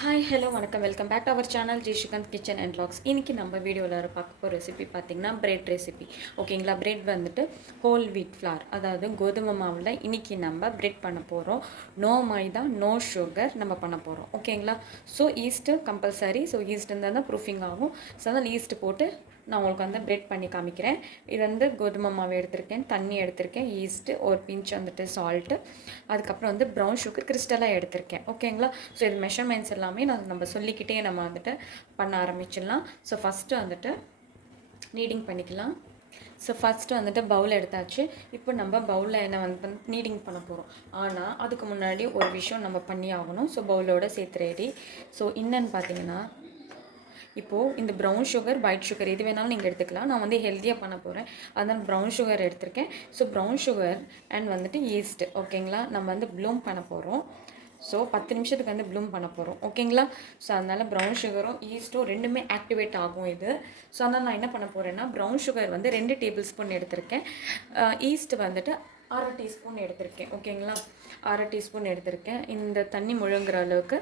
Hi hello வணக்கம் welcome back to our channel Jaisrikanth kitchen and vlogs. இன்றைக்கி நம்ம வீடியோவில் பார்க்க போகிற ரெசிபி பார்த்திங்கன்னா பிரெட் ரெசிபி. ஓகேங்களா, பிரெட் வந்துட்டு ஹோல் வீட் ஃப்ளார், அதாவது கோதுமை மாவில் இன்றைக்கி நம்ம பிரெட் பண்ண போகிறோம். நோ மைதா, நோ சுகர் நம்ம பண்ண போகிறோம். ஓகேங்களா, so yeast compulsory. So yeast இருந்தால் தான் ப்ரூஃபிங் ஆகும். ஸோ அதனால் ஈஸ்ட்டு போட்டு நான் உங்களுக்கு வந்து பிரெட் பண்ணி காமிக்கிறேன். இது வந்து கோதுமை மாவு எடுத்திருக்கேன், தண்ணி எடுத்திருக்கேன், ஈஸ்ட்டு, ஒரு பிஞ்ச் வந்துட்டு சால்ட்டு, அதுக்கப்புறம் வந்து ப்ரௌன் சுகர் கிறிஸ்டலாக எடுத்திருக்கேன். ஓகேங்களா, ஸோ இது மெஷர்மெண்ட்ஸ் எல்லாமே நம்ம சொல்லிக்கிட்டே நம்ம வந்துட்டு பண்ண ஆரம்பிச்சிடலாம். ஸோ ஃபஸ்ட்டு வந்துட்டு நீடிங் பண்ணிக்கலாம். ஸோ ஃபஸ்ட்டு வந்துட்டு பவுல் எடுத்தாச்சு. இப்போ நம்ம பவுலில் என்ன வந்து நீடிங் பண்ண போகிறோம். ஆனால் அதுக்கு முன்னாடி ஒரு விஷயம் நம்ம பண்ணி ஆகணும். ஸோ பவுலோட சேர்த்து ரெடி. ஸோ என்னன்னு பார்த்தீங்கன்னா, இப்போது இந்த ப்ரௌன் சுகர், ஒயிட் சுகர் எது வேணாலும் நீங்கள் எடுத்துக்கலாம். நான் வந்து ஹெல்த்தியாக பண்ண போகிறேன், அதனால் ப்ரௌன் சுகர் எடுத்திருக்கேன். ஸோ ப்ரௌன் சுகர் அண்ட் வந்துட்டு ஈஸ்ட்டு. ஓகேங்களா, நம்ம வந்து ப்ளூம் பண்ண போகிறோம். ஸோ 10 நிமிஷத்துக்கு வந்து ப்ளூம் பண்ண போகிறோம். ஓகேங்களா, ஸோ அதனால் ப்ரௌன் சுகரும் ஈஸ்ட்டும் ரெண்டுமே ஆக்டிவேட் ஆகும் இது. ஸோ அதனால் நான் என்ன பண்ண போகிறேன்னா, ப்ரௌன் சுகர் வந்து 2 டேபிள் ஸ்பூன் எடுத்திருக்கேன். ஈஸ்ட் வந்துட்டு 1/2 டீஸ்பூன் எடுத்திருக்கேன். ஓகேங்களா, 1/2 டீஸ்பூன் எடுத்திருக்கேன். இந்த தண்ணி முழுங்குற அளவுக்கு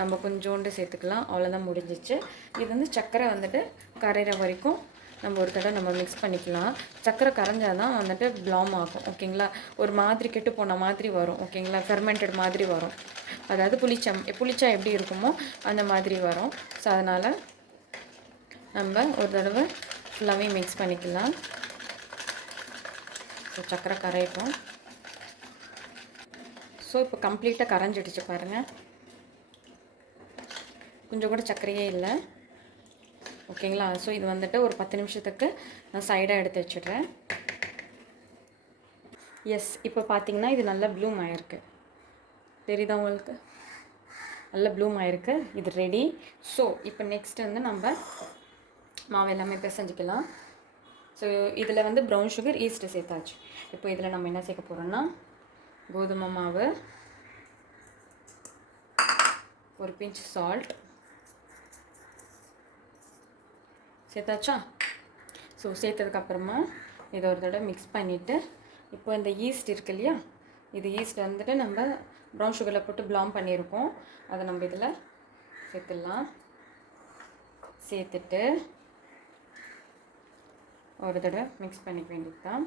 நம்ம கொஞ்சோண்டு சேர்த்துக்கலாம். அவ்வளோதான், முடிஞ்சிச்சு. இது வந்து சர்க்கரை வந்துட்டு கரைகிற வரைக்கும் நம்ம ஒரு தடவை நம்ம மிக்ஸ் பண்ணிக்கலாம். சர்க்கரை கரைஞ்சால் தான் வந்துட்டு ப்ளாம் ஆகும். ஓகேங்களா, ஒரு மாதிரி கெட்டு போன மாதிரி வரும். ஓகேங்களா, ஃபெர்மெண்டட் மாதிரி வரும். அதாவது புளிச்சா எப்படி இருக்குமோ அந்த மாதிரி வரும். ஸோ அதனால் நம்ம ஒரு தடவை ஃபுல்லாகவே மிக்ஸ் பண்ணிக்கலாம். ஸோ சர்க்கரை கரையட்டும். ஸோ இப்போ கம்ப்ளீட்டாக கரைஞ்சிடுச்சு பாருங்கள், கொஞ்சம் கூட சர்க்கரையே இல்லை. ஓகேங்களா, ஸோ இது வந்துட்டு ஒரு 10 நிமிஷத்துக்கு நான் சைடாக எடுத்து வச்சிடுறேன். எஸ், இப்போ பார்த்தீங்கன்னா இது நல்லா ப்ளூம் ஆகிருக்கு. தெரியுதா உங்களுக்கு? நல்ல ப்ளூம் ஆகிருக்கு. இது ரெடி. ஸோ இப்போ நெக்ஸ்ட் வந்து நம்ம மாவு எல்லாமே பிசைஞ்சிக்கலாம். ஸோ இதில் வந்து ப்ரௌன் சுகர், ஈஸ்ட்டு சேர்த்தாச்சு. இப்போ இதில் நம்ம என்ன சேர்க்க போகிறோன்னா, கோதுமை மாவு, ஒரு பிஞ்ச் சால்ட் சேர்த்தாச்சா? ஸோ சேர்த்ததுக்கப்புறமா இதை ஒரு தடவை மிக்ஸ் பண்ணிவிட்டு, இப்போ இந்த ஈஸ்ட் இருக்கு இல்லையா, இது ஈஸ்ட் வந்துட்டு நம்ம ப்ரௌன் சுகரில் போட்டு ப்ளாம் பண்ணியிருக்கோம். அதை நம்ம இதில் சேர்த்துடலாம். சேர்த்துட்டு ஒரு தடவை மிக்ஸ் பண்ணிக்க வேண்டியது தான்.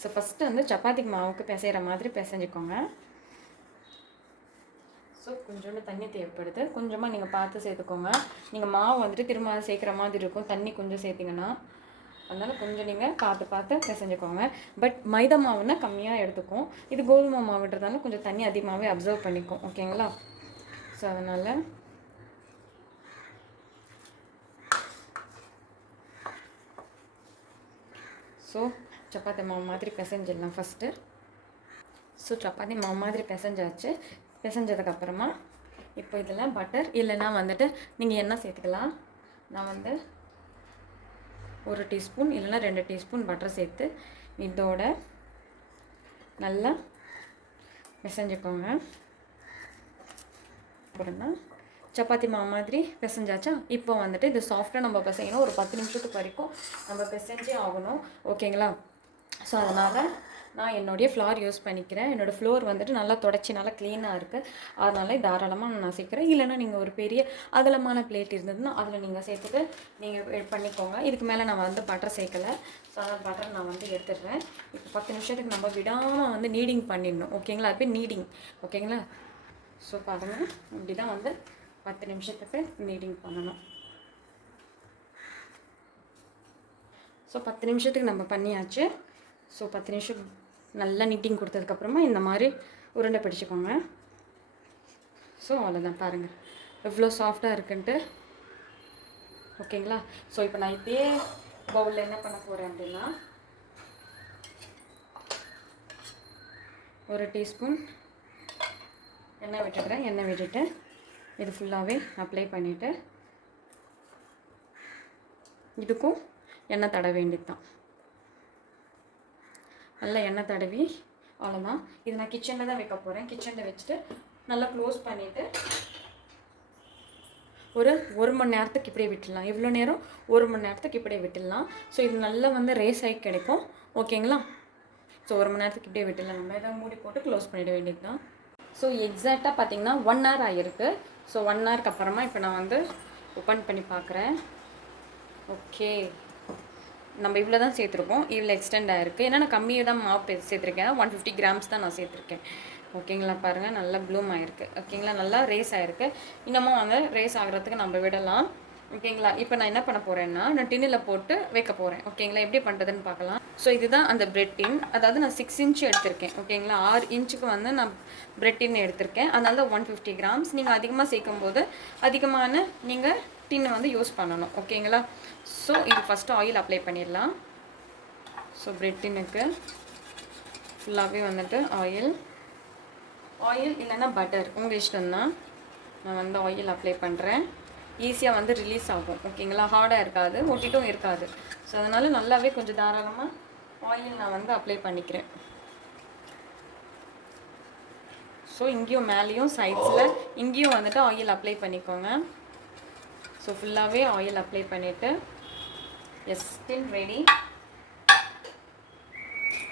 ஸோ ஃபஸ்ட்டு வந்து சப்பாத்தி மாவுக்கு பிசைகிற மாதிரி பிசைஞ்சிக்கோங்க. ஸோ கொஞ்சோண்டு தண்ணி தேவைப்படுது, கொஞ்சமாக நீங்கள் பார்த்து சேர்த்துக்கோங்க. நீங்கள் மாவு வந்துட்டு திரும்ப சேர்க்குற மாதிரி இருக்கும், தண்ணி கொஞ்சம் சேர்த்திங்கன்னா. அதனால் கொஞ்சம் நீங்கள் பார்த்து பிசைஞ்சுக்கோங்க. பட் மைதா மாவுன்னா கம்மியாக எடுத்துக்கும், இது கோதுமை மாவுன்றதால கொஞ்சம் தண்ணி அதிகமாகவே அப்சர்வ் பண்ணிக்கும். ஓகேங்களா, ஸோ அதனால் ஸோ சப்பாத்தி மாவு மாதிரி பிசைஞ்சிடலாம் ஃபஸ்ட்டு. ஸோ சப்பாத்தி மாவு மாதிரி பிசைஞ்சாச்சு. பிசைஞ்சதுக்கப்புறமா இப்போ இதில் பட்டர் இல்லைன்னா வந்துட்டு நீங்கள் எண்ணெய் சேர்த்துக்கலாம். நான் வந்து 1 டீஸ்பூன் இல்லைன்னா 2 டீஸ்பூன் பட்டர் சேர்த்து இதோட நல்லா பிசைஞ்சுக்கோங்க. அப்புறம்னா சப்பாத்தி மாவு மாதிரி பிசைஞ்சாச்சா? இப்போ வந்துட்டு இது சாஃப்டாக நம்ம பிசையணும். ஒரு 10 நிமிஷத்துக்கு வரைக்கும் நம்ம பிசைஞ்சே ஆகணும். ஓகேங்களா, ஸோ அதனால் நான் என்னுடைய ஃப்ளார் யூஸ் பண்ணிக்கிறேன். என்னோடய ஃப்ளோர் வந்துட்டு நல்லா தொடச்சி நல்லா க்ளீனாக இருக்குது. அதனால் தாராளமாக நான் சேர்க்குறேன். இல்லைனா நீங்கள் ஒரு பெரிய அகலமான பிளேட் இருந்ததுன்னா அதில் நீங்கள் சேர்த்துட்டு நீங்கள் பண்ணிக்கோங்க. இதுக்கு மேலே நான் வந்து பட்டர் சேர்க்கலை. ஸோ அதனால் பட்டர் நான் வந்து எடுத்துடுறேன். இப்போ 10 நிமிஷத்துக்கு நம்ம விடாமல் வந்து நீடிங் பண்ணிடணும். ஓகேங்களா, அது போய் நீடிங். ஓகேங்களா, ஸோ பாருங்கள், இப்படி தான் வந்து 10 நிமிஷத்துக்கு நீடிங் பண்ணணும். ஸோ 10 நிமிஷத்துக்கு நம்ம பண்ணியாச்சு. ஸோ 10 நிமிஷம் நல்லா நீட்டிங் கொடுத்ததுக்கப்புறமா இந்த மாதிரி உருண்டை பிடிச்சிக்கோங்க. ஸோ அவ்வளோதான், பாருங்கள் எவ்வளோ சாஃப்டாக இருக்குன்ட்டு. ஓகேங்களா, ஸோ இப்போ நான் இதே பவுலில் என்ன பண்ண போகிறேன் அப்படின்னா, 1 டீஸ்பூன் எண்ணெய் விட்டுக்கிறேன். எண்ணெய் விட்டுட்டு இது ஃபுல்லாகவே அப்ளை பண்ணிவிட்டு இதுக்கும் எண்ணெய் தடவ வேண்டியது தான். நல்லா எண்ணெய் தடவி அவ்வளோதான். இது நான் கிச்சனில் தான் வைக்க போகிறேன். கிச்சனில் வச்சுட்டு நல்லா க்ளோஸ் பண்ணிவிட்டு ஒரு மணி நேரத்துக்கு இப்படியே விட்டுடலாம். எவ்வளோ நேரம்? 1 மணி நேரத்துக்கு இப்படியே விட்டுடலாம். ஸோ இது நல்லா வந்து ரேஸ் ஆகி கிடைக்கும். ஓகேங்களா, ஸோ 1 மணி நேரத்துக்கு இப்படியே விட்டுடலாம். நம்ம எதாவது மூடி போட்டு க்ளோஸ் பண்ணிட வேண்டியது தான். ஸோ எக்ஸாக்டாக பார்த்தீங்கன்னா 1 hour ஆகிருக்கு. ஸோ 1 ஹவருக்கு அப்புறமா இப்போ நான் வந்து ஓப்பன் பண்ணி பார்க்குறேன். ஓகே, நம்ம இவ்வளோ தான் சேர்த்துருக்கோம். இவ்வளோ எக்ஸ்டெண்ட் ஆகிருக்கு. ஏன்னா நான் கம்மியாக தான் மாவு சேர்த்துருக்கேன். 150 கிராம்ஸ் தான் நான் சேர்த்துருக்கேன். ஓகேங்களா, பாருங்கள் நல்லா ப்ளூம் ஆகிருக்கு. ஓகேங்களா, நல்லா ரேஸ் ஆகிருக்கு. இன்னமும் வந்து ரேஸ் ஆகிறதுக்கு நம்ம விடலாம். ஓகேங்களா, இப்போ நான் என்ன பண்ண போகிறேன்னா நான் டின்னில் போட்டு வைக்க போகிறேன். ஓகேங்களா, எப்படி பண்ணுறதுன்னு பார்க்கலாம். ஸோ இதுதான் அந்த பிரெட் டின். அதாவது நான் 6 இன்ச் எடுத்திருக்கேன். ஓகேங்களா, 6 இன்ச்சுக்கு வந்து நான் பிரெட் டின் எடுத்திருக்கேன். அதனால தான் 150 கிராம்ஸ். நீங்கள் அதிகமாக சேர்க்கும் போது அதிகமான நீங்கள் டின்னை வந்து யூஸ் பண்ணணும். ஓகேங்களா, ஸோ இது ஃபஸ்ட்டு ஆயில் அப்ளை பண்ணிடலாம். ஸோ பிரெட் டின்னுக்கு ஃபுல்லாகவே வந்துட்டு ஆயில் இல்லைன்னா பட்டர் உங்கள் இஷ்டம்தான். நான் வந்து ஆயில் அப்ளை பண்ணுறேன். ஈஸியாக வந்து ரிலீஸ் ஆகும். ஓகேங்களா, ஹார்டாக இருக்காது, ஒட்டிட்டும் இருக்காது. ஸோ அதனால் நல்லாவே கொஞ்சம் தாராளமாக ஆயில் நான் வந்து அப்ளை பண்ணிக்கிறேன். ஸோ இங்கேயும் மேலேயும் சைட்ஸில் இங்கேயும் வந்துட்டு ஆயில் அப்ளை பண்ணிக்கோங்க. ஸோ ஃபுல்லாகவே ஆயில் அப்ளை பண்ணிவிட்டு எஸ் ஸ்டில் ரெடி.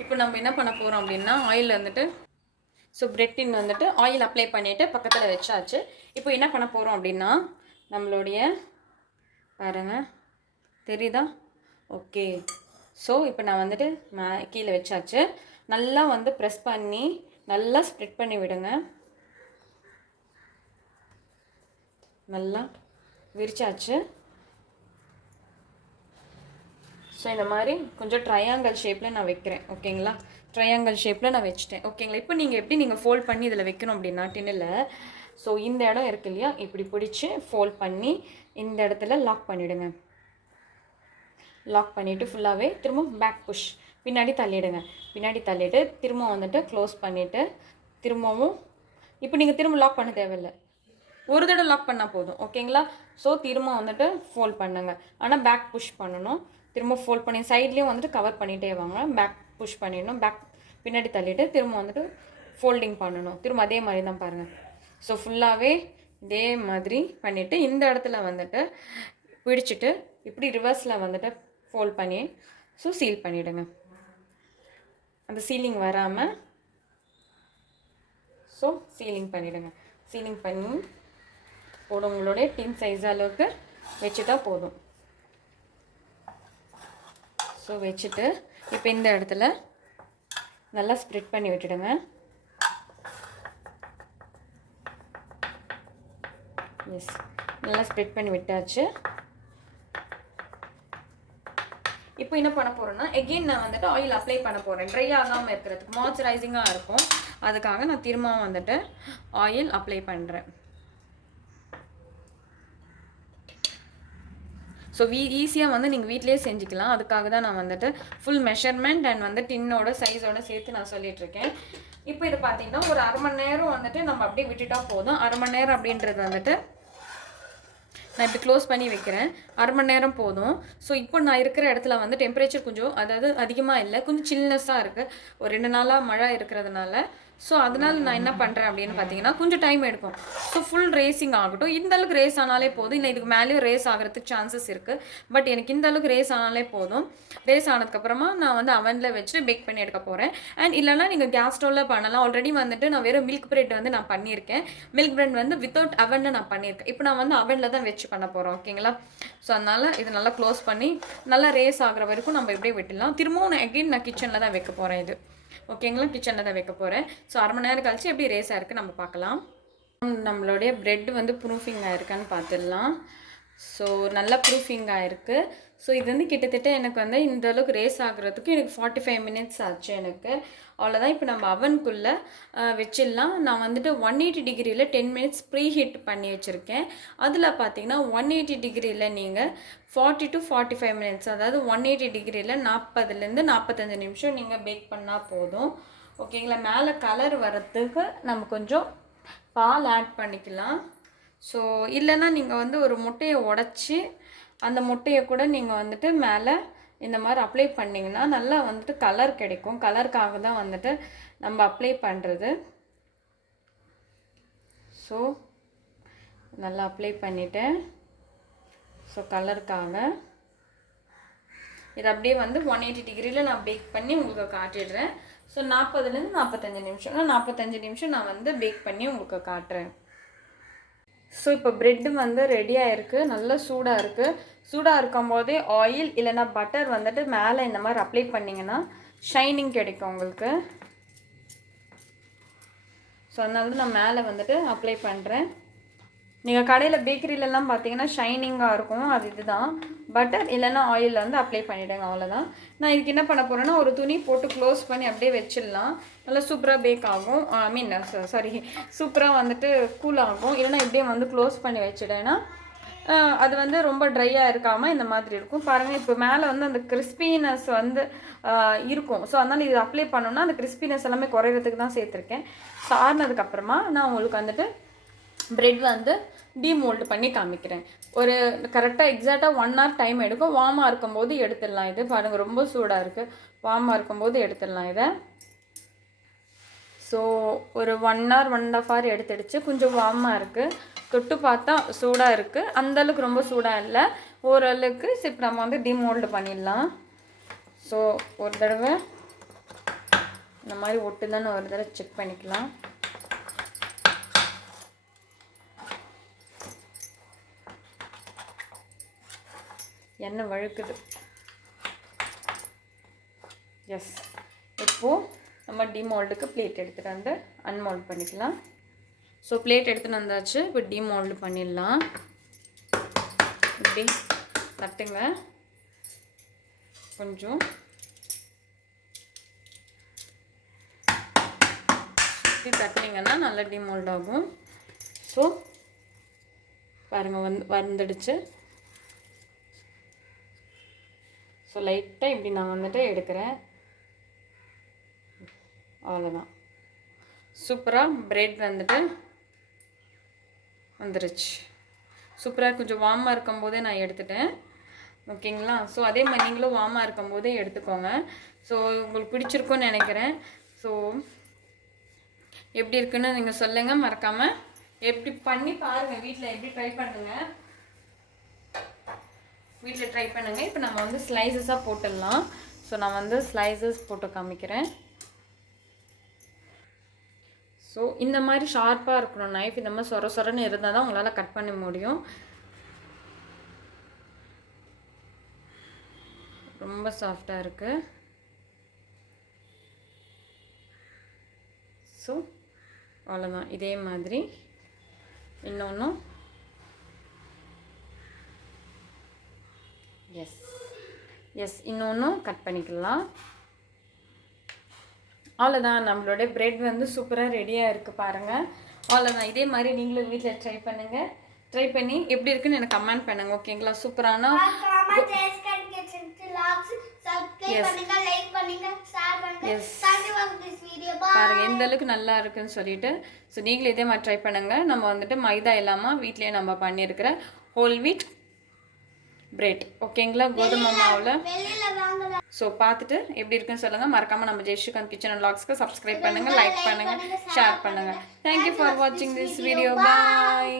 இப்போ நம்ம என்ன பண்ண போகிறோம் அப்படின்னா ஆயில் வந்துட்டு ஸோ பிரெட் டின் வந்துட்டு ஆயில் அப்ளை பண்ணிவிட்டு பக்கத்தில் வச்சாச்சு. இப்போ என்ன பண்ண போகிறோம் அப்படின்னா நம்மளுடைய பாருங்கள் தெரியுதா? ஓகே, ஸோ இப்போ நான் வந்துட்டு கீழே வச்சாச்சு. நல்லா வந்து ப்ரெஸ் பண்ணி நல்லா ஸ்ப்ரெட் பண்ணி விடுங்க. நல்லா விரிச்சாச்சு. ஸோ இந்த மாதிரி கொஞ்சம் ட்ரையாங்கிள் ஷேப்பில் நான் வைக்கிறேன். ஓகேங்களா, ட்ரையாங்கிள் ஷேப்பில் நான் வச்சுட்டேன். ஓகேங்களா, இப்போ நீங்கள் எப்படி நீங்கள் ஃபோல்ட் பண்ணி இதில் வைக்கணும் அப்படின்னா டின்னில் ஸோ இந்த இடம் இருக்கு இல்லையா, இப்படி பிடிச்சி ஃபோல்ட் பண்ணி இந்த இடத்துல லாக் பண்ணிவிடுங்க. லாக் பண்ணிவிட்டு ஃபுல்லாகவே திரும்ப பேக் புஷ் பின்னாடி தள்ளிவிடுங்க. பின்னாடி தள்ளிவிட்டு திரும்ப வந்துட்டு க்ளோஸ் பண்ணிவிட்டு திரும்பவும் இப்போ நீங்கள் திரும்ப லாக் பண்ண தேவையில்லை, ஒரு தடவை லாக் பண்ணால் போதும். ஓகேங்களா, ஸோ திரும்ப வந்துட்டு ஃபோல்ட் பண்ணுங்க. ஆனால் பேக் புஷ் பண்ணணும். திரும்ப ஃபோல்ட் பண்ணி சைட்லேயும் வந்துட்டு கவர் பண்ணிகிட்டே வாங்க. பேக் புஷ் பண்ணிடணும். பேக் பின்னாடி தள்ளிவிட்டு திரும்ப வந்துட்டு ஃபோல்டிங் பண்ணணும். திரும்ப அதே மாதிரி தான் பாருங்கள். ஸோ ஃபுல்லாகவே இதே மாதிரி பண்ணிவிட்டு இந்த இடத்துல வந்துட்டு பிடிச்சிட்டு இப்படி ரிவர்ஸில் வந்துட்டு ஃபோல்ட் பண்ணி ஸோ சீல் பண்ணிவிடுங்க. அந்த சீலிங் வராமல் ஸோ சீலிங் பண்ணிவிடுங்க. சீலிங் பண்ணி போடும் உங்களுடைய டின் சைஸ் அளவுக்கு வச்சுட்டா போதும். ஸோ வச்சுட்டு இப்போ இந்த இடத்துல நல்லா ஸ்ப்ரெட் பண்ணி விட்டுடுங்க. எஸ், நல்லா ஸ்ப்ரெட் பண்ணி விட்டாச்சு. இப்போ என்ன பண்ண போகிறேன்னா எகெயின் நான் வந்துட்டு ஆயில் அப்ளை பண்ண போகிறேன். ட்ரை ஆகாமல் இருக்கிறதுக்கு மாய்ஸ்சரைசிங்காக இருக்கும். அதுக்காக நான் திரும்பவும் வந்துட்டு ஆயில் அப்ளை பண்ணுறேன். ஸோ ஈஸியாக வந்து நீங்கள் வீட்டிலே செஞ்சுக்கலாம். அதுக்காக தான் நான் வந்துட்டு ஃபுல் மெஷர்மெண்ட் அண்ட் வந்து டின்னோட சைஸோடு சேர்த்து நான் சொல்லிகிட்ருக்கேன். இப்போ இது பார்த்தீங்கன்னா ஒரு அரை மணி நேரம் வந்துட்டு நம்ம அப்படியே விட்டுட்டா போதும். அரை மணி நேரம் அப்படின்றது வந்துட்டு நான் இப்படி க்ளோஸ் பண்ணி வைக்கிறேன். அரை மணி நேரம் போதும். ஸோ இப்போ நான் இருக்கிற இடத்துல வந்து டெம்பரேச்சர் கொஞ்சம் அதாவது அதிகமாக இல்லை, கொஞ்சம் சில்னஸாக இருக்குது. ஒரு 2 நாளாக மழை இருக்கிறதுனால ஸோ அதனால் நான் என்ன பண்ணுறேன் அப்படின்னு பார்த்தீங்கன்னா கொஞ்சம் டைம் எடுக்கும். ஸோ ஃபுல் ரேசிங் ஆகட்டும். இந்த அளவுக்கு ரேஸ் ஆனாலே போதும். இல்லை இதுக்கு மேலேயும் ரேஸ் ஆகிறதுக்கு சான்சஸ் இருக்குது. பட் எனக்கு இந்த அளவுக்கு ரேஸ் ஆனாலே போதும். ரேஸ் ஆனதுக்கப்புறமா நான் வந்து அவனில் வச்சு பேக் பண்ணி எடுக்க போகிறேன். அண்ட் இல்லைனா நீங்கள் கேஸ் ஸ்டவ்வில் பண்ணலாம். ஆல்ரெடி வந்துட்டு நான் வெறும் மில்க் பிரெட் வந்து நான் பண்ணியிருக்கேன். மில்க் பிரெட் வந்து வித்தவுட் அவனில் நான் பண்ணியிருக்கேன். இப்போ நான் வந்து அவனில் தான் வச்சு பண்ண போகிறோம். ஓகேங்களா, ஸோ அதனால் இது நல்லா க்ளோஸ் பண்ணி நல்லா ரேஸ் ஆகிற வரைக்கும் நம்ம எப்படியே விட்டுடலாம். திரும்பவும் நான் எகெயின் நான் கிச்சனில் தான் வைக்க போகிறேன். இது ஓகேங்களா, கிச்சனில் தான் வைக்க போகிறேன். ஸோ அரை மணி நேரம் கழிச்சு எப்படி ரேஸாக இருக்குது நம்ம பார்க்கலாம். நம்மளுடைய ப்ரெட் வந்து ப்ரூஃபிங் ஆகிருக்கான்னு பார்த்துடலாம். ஸோ நல்லா ப்ரூஃபிங் ஆகிருக்கு. ஸோ இது வந்து கிட்டத்தட்ட எனக்கு வந்து இந்த அளவுக்கு ரேஸ் ஆகுறதுக்கு எனக்கு 45 மினிட்ஸ் ஆச்சு எனக்கு. அவ்வளோதான். இப்போ நம்ம அவனுக்குள்ளே வச்சிடலாம். நான் வந்துட்டு 180 டிகிரியில் 10 மினிட்ஸ் ப்ரீ ஹீட் பண்ணி வச்சுருக்கேன். அதில் பார்த்தீங்கன்னா 180 டிகிரியில் நீங்கள் 40 to 45 மினிட்ஸ், அதாவது 180 டிகிரியில் 40லேருந்து 45 நிமிஷம் நீங்கள் பேக் பண்ணால் போதும். ஓகேங்களா, மேலே கலர் வர்றதுக்கு நம்ம கொஞ்சம் பால் ஆட் பண்ணிக்கலாம். ஸோ இல்லைன்னா நீங்கள் வந்து ஒரு முட்டையை உடச்சி அந்த முட்டையை கூட நீங்கள் வந்துட்டு மேலே இந்த மாதிரி அப்ளை பண்ணிங்கன்னா நல்லா வந்துட்டு கலர் கிடைக்கும். கலருக்காக தான் வந்துட்டு நம்ம அப்ளை பண்ணுறது. ஸோ நல்லா அப்ளை பண்ணிவிட்டேன். ஸோ கலருக்காக இது அப்படியே வந்து 180 டிகிரியில் நான் பேக் பண்ணி உங்களுக்கு காட்டிடுறேன். ஸோ 40லேருந்து 45 நிமிஷம், 45 நிமிஷம் நான் வந்து பேக் பண்ணி உங்களுக்கு காட்டுறேன். ஸோ இப்போ ப்ரெட்டு வந்து ரெடியாக இருக்குது, நல்லா சூடாக இருக்குது. சூடாக இருக்கும் போதே ஆயில் இல்லைன்னா பட்டர் வந்துட்டு மேலே இந்த மாதிரி அப்ளை பண்ணிங்கன்னா ஷைனிங் கிடைக்கும் உங்களுக்கு. ஸோ அதனால நான் மேலே வந்துட்டு அப்ளை பண்ணுறேன். நீங்கள் கடையில் பேக்கரியிலலாம் பார்த்தீங்கன்னா ஷைனிங்காக இருக்கும், அது இதுதான். பட்டர் இல்லைன்னா ஆயில் வந்து அப்ளை பண்ணிவிடுங்க, அவ்வளோதான். நான் இதுக்கு என்ன பண்ண போகிறேன்னா ஒரு துணி போட்டு க்ளோஸ் பண்ணி அப்படியே வச்சிடலாம். நல்லா சூப்பராக பேக் ஆகும். சூப்பராக வந்துட்டு கூல் ஆகும். இல்லைனா இப்படியே வந்து க்ளோஸ் பண்ணி வச்சிடேன்னா அது வந்து ரொம்ப ட்ரையாக இருக்காமல் இந்த மாதிரி இருக்கும். பாருங்கள், இப்போ மேலே வந்து அந்த கிறிஸ்பினஸ் வந்து இருக்கும். ஸோ அதனால் இது அப்ளை பண்ணோன்னா அந்த கிறிஸ்பினஸ் எல்லாமே குறையிறதுக்கு தான் சேர்த்துருக்கேன். சாரினதுக்கப்புறமா நான் உங்களுக்கு வந்துட்டு ப்ரெட் வந்து டீமோல்டு பண்ணி காமிக்கிறேன். ஒரு கரெக்டாக எக்ஸாக்டாக 1 hour டைம் எடுக்கும். வார்மாக இருக்கும்போது எடுத்துடலாம். இது பாருங்கள், ரொம்ப சூடாக இருக்குது. வார்மாக இருக்கும்போது எடுத்துடலாம் இதை. ஸோ ஒரு 1 hour 1.5 hour எடுத்துடுச்சு. கொஞ்சம் வார்மாக இருக்குது. தொட்டு பார்த்தா சூடாக இருக்குது. அந்தளவுக்கு ரொம்ப சூடாக இல்லை, ஓரளவுக்கு. இப்போ நம்ம வந்து டீமோல்டு பண்ணிடலாம். ஸோ ஒரு தடவை இந்த மாதிரி ஒட்டுதான்னு ஒரு தடவை செக் பண்ணிக்கலாம். எண்ணெய் வழுக்குது. எஸ், இப்போது நம்ம டிமோல்டுக்கு பிளேட் எடுத்துகிட்டு வந்து அன்மோல்ட் பண்ணிக்கலாம். ஸோ பிளேட் எடுத்துகிட்டு வந்தாச்சு. இப்போ டிமோல்டு பண்ணிடலாம். இப்படி தட்டுங்க, கொஞ்சம் இப்படி தட்டினீங்கன்னா நல்லா டிமோல்ட் ஆகும். ஸோ பாருங்கள், வந்துடுச்சு. ஸோ லைட்டாக இப்படி நான் வந்துட்டு எடுக்கிறேன், அவ்வளோதான். சூப்பராக ப்ரெட் வந்துட்டு வந்துருச்சு. சூப்பராக கொஞ்சம் வார்மாக இருக்கும்போதே நான் எடுத்துட்டேன். ஓகேங்களா? ஸோ அதே மாதிரி நீங்களும் வார்மாக இருக்கும்போதே எடுத்துக்கோங்க. ஸோ உங்களுக்கு பிடிச்சிருக்குன்னு நினைக்கிறேன். ஸோ எப்படி இருக்குன்னு நீங்கள் சொல்லுங்கள். மறக்காமல் எப்படி பண்ணி பாருங்கள், வீட்டில் எப்படி ட்ரை பண்ணுங்கள், வீட்டில் ட்ரை பண்ணுங்கள். இப்போ நம்ம வந்து ஸ்லைசஸாக போட்டுடலாம். ஸோ நான் வந்து ஸ்லைசஸ் போட்டு காமிக்கிறேன். ஸோ இந்த மாதிரி ஷார்ப்பாக இருக்கணும் நைஃப். இந்த மாதிரி சொர சொரன்னு இருந்தால் தான் உங்களால் கட் பண்ண முடியும். ரொம்ப சாஃப்டாக இருக்குது. ஸோ அவ்வளோதான். இதே மாதிரி இன்னொன்றும் இன்னொன்றும் கட் பண்ணிக்கலாம். அவ்வளோதான், நம்மளோட ப்ரெட் வந்து சூப்பராக ரெடியாக இருக்குது பாருங்கள். அவ்வளோதான். இதே மாதிரி நீங்களும் வீட்டில் ட்ரை பண்ணுங்கள். ட்ரை பண்ணி எப்படி இருக்குன்னு எனக்கு கமெண்ட் பண்ணுங்கள். ஓகேங்களா? சூப்பரான பாருங்கள் எந்த அளவுக்கு நல்லா இருக்குன்னு சொல்லிட்டு. ஸோ நீங்களும் இதே மாதிரி ட்ரை பண்ணுங்கள். நம்ம வந்துட்டு மைதா இல்லாமல் வீட்லேயே நம்ம பண்ணியிருக்கிற ஹோல் வீட் பிரெட். ஓகேங்களா? கோதுமை மாவில். ஸோ பார்த்துட்டு எப்படி இருக்குன்னு சொல்லுங்கள். மறக்காமல் நம்ம ஜெய்ஸ்ரீகாந்த் கிச்சன் அண்ட் வ்ளாக்ஸ்க்கு சப்ஸ்கிரைப் பண்ணுங்கள், லைக் பண்ணுங்கள், ஷேர் பண்ணுங்கள். தேங்க்யூ ஃபார் வாட்சிங் திஸ் வீடியோ. பாய்.